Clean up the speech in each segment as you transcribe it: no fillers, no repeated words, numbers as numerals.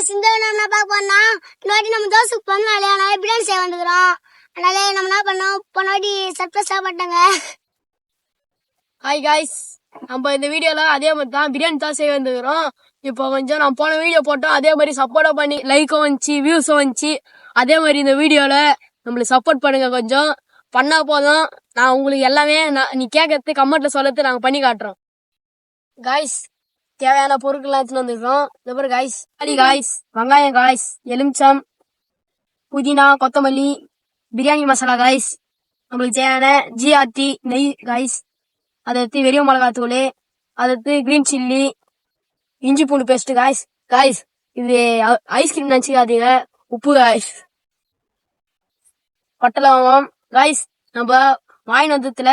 Guys இந்த நம்ம பார்க்க போறோம்னா இந்த வாட்டி நம்ம தோசுக்கு பண்ணாலே நான் பிரியாணி செய்ய வந்துறோம். அதனால நம்ம என்ன பண்ணோம் போனவாட்டி சர்ப்ரைஸா பண்ணாங்க. ஹாய் गाइस நம்ம இந்த வீடியோல அதே மாதிரி தான் பிரியாணி தான் செய்ய வந்துறோம். இப்போ கொஞ்சம் நான் போன வீடியோ போட்டோம் அதே மாதிரி சப்போர்ட் பண்ணி லைக்கும் வந்துச்சு வியூஸும் வந்துச்சு. அதே மாதிரி இந்த வீடியோல நம்மளுக்கு சப்போர்ட் பண்ணுங்க. கொஞ்சம் பண்ணா போதும் நான் உங்களுக்கு எல்லாமே நீ கேட்கறது கமெண்ட்ல சொல்லறது நாங்க பண்ணி காட்டுறோம். गाइस தேவையான பொருட்கள் எடுத்துட்டு வந்துருக்கோம். இந்த பாரு गाइस गाइस வெங்காயம் गाइस எலுமிச்சம் புதினா கொத்தமல்லி பிரியாணி மசாலா गाइस நம்மளுக்கு தேவையான ஜிஆர்டி நெய் गाइस அடுத்து வெறிய மிளகாத்தூள் அடுத்து கிரீன் சில்லி இஞ்சி பூண்டு பேஸ்ட் गाइस இது ஐஸ்கிரீம் நினைச்சுக்காதீங்க உப்பு गाइस பட்டை லவங்கம் गाइस நம்ம வாயின் வந்ததுல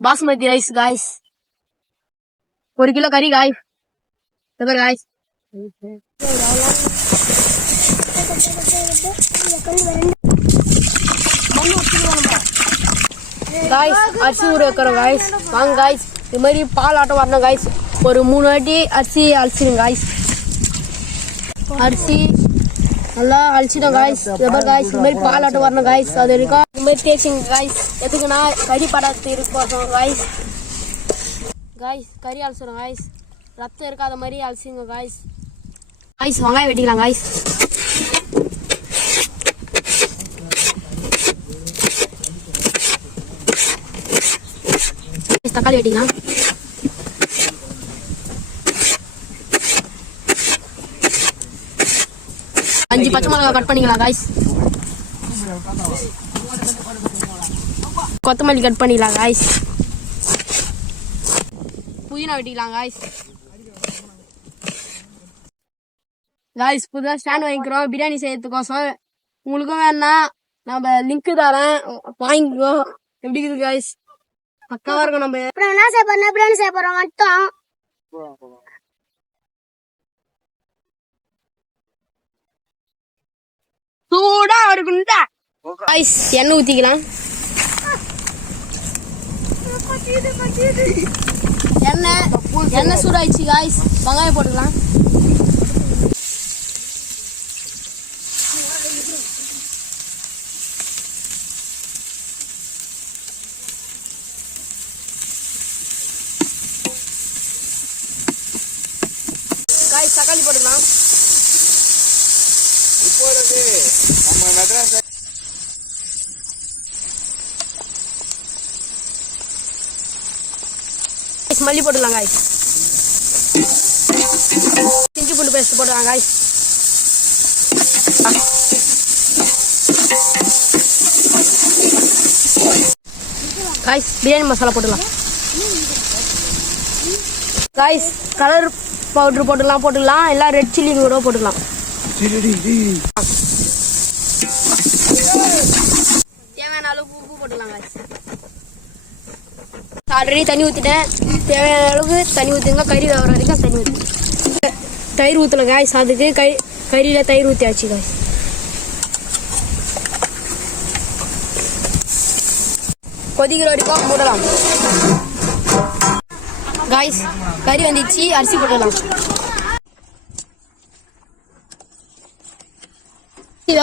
பாஸ்மதி ரைஸ் गाइस 1 கிலோ கறி गाइस गाइस அரிசி ஊற வைக்கிறோம் गाइस வாங்க गाइस இது மாதிரி பால் ஆட்டம் வரணும் गाइस ஒரு 3 வாட்டி அரிசி அலசிடுங்க गाइस அரிசி நல்லா அலசிடும் गाइस எபர் गाइस இது மாதிரி பால் ஆட்டம் வரணும் गाइस அது வரைக்கும் இது மாதிரி தேய்ச்சிங்க गाइस எதுக்குன்னா கறி படாது இருக்கும் गाइस கறி அலசிடும் गाइस ரத்தம் இருக்காத மாதிரி அலசிங்க गाइस வெங்காயம் வெட்டிக்கலாம் गाइस தக்காளி வெட்டிக்கலாம் 5 பச்சை மிளகாய் கட் பண்ணிக்கலாம் गाइस கொத்தமல்லி கட் பண்ணிக்கலாம் गाइस புதினா வெட்டிக்கலாம் गाइस புதுசா ஸ்டாண்ட் வாங்கிக்கிறோம் பிரியாணி செய்யறதுக்கோசம். உங்களுக்கும் வேணா நம்ம லிங்க் தரேன் வாங்கிக்கோ. எப்படி இருக்குது गाइस பக்காவா இருக்கும். நம்ம என்ன செய்ய போறோம் பிரியாணி செய்ய போறோம் மட்டும் சூடா இருக்குண்டா गाइस எண்ணெய் ஊத்திக்கலாம். எண்ணெய் சூடாயிடுச்சு गाइस வெங்காயம் போட்டுக்கலாம். गाइस தக்காளி போட்டுக்கலாம். மல்லி போட்டுலாம் गाइस இஞ்சி பூண்டு பேஸ்ட் போட்டுலாம் गाइस பிரியாணி மசாலா போட்டுலாம் गाइस கலர் பவுடர் போட்டுக்கலாம் எல்லாம் ரெட் சில்லி கூட போட்டுக்கலாம். தேவையான அளவுக்கு உப்பு போட்டுக்கலாம் गाइस ஆல்ரெடி தண்ணி ஊற்றிட்டேன். தேவையான அளவுக்கு தண்ணி ஊற்றுங்க. கறி வேகிற வரைக்கும் தண்ணி ஊற்றி தயிர் ஊற்றலாம் गाइस அதுக்கு கறியில் தயிர் ஊற்றியாச்சு गाइस கொதிக்கிற வரைக்கும் மூடலாம் गाइस கறி வந்துச்சு அரிசி போடலாம்.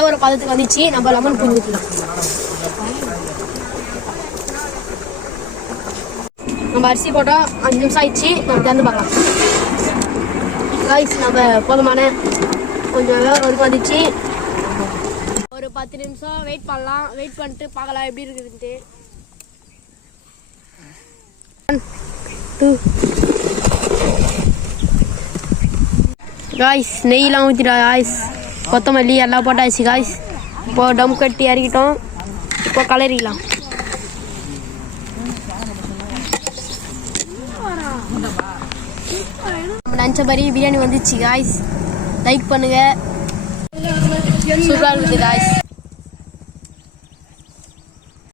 ஒரு பதத்துக்கு வந்துச்சு நம்ம லெமன் புளி ஊற்றலாம். நம்ம அரிசி போட்டோம் 5 நிமிஷம் ஆயிடுச்சு. நம்ம திறந்து பார்க்கலாம் गाइस நம்ம போதுமான கொஞ்சம் வரைக்கும் வந்துச்சு. ஒரு 10 நிமிஷம் வெயிட் பண்ணலாம். வெயிட் பண்ணிட்டு பார்க்கலாம் எப்படி இருக்குதுன்ட்டு. 1 2 गाइस நெய்லாம் ஊற்றிட்டா गाइस கொத்தமல்லி எல்லாம் போட்டாச்சு गाइस இப்போ டம் கட்டி இறக்கிட்டோம். இப்போ கலரிக்கலாம். நினச்ச மாதிரி பிரியாணி வந்துச்சு गाइस லைக் பண்ணுங்க. சூப்பராக இருக்குது गाइस.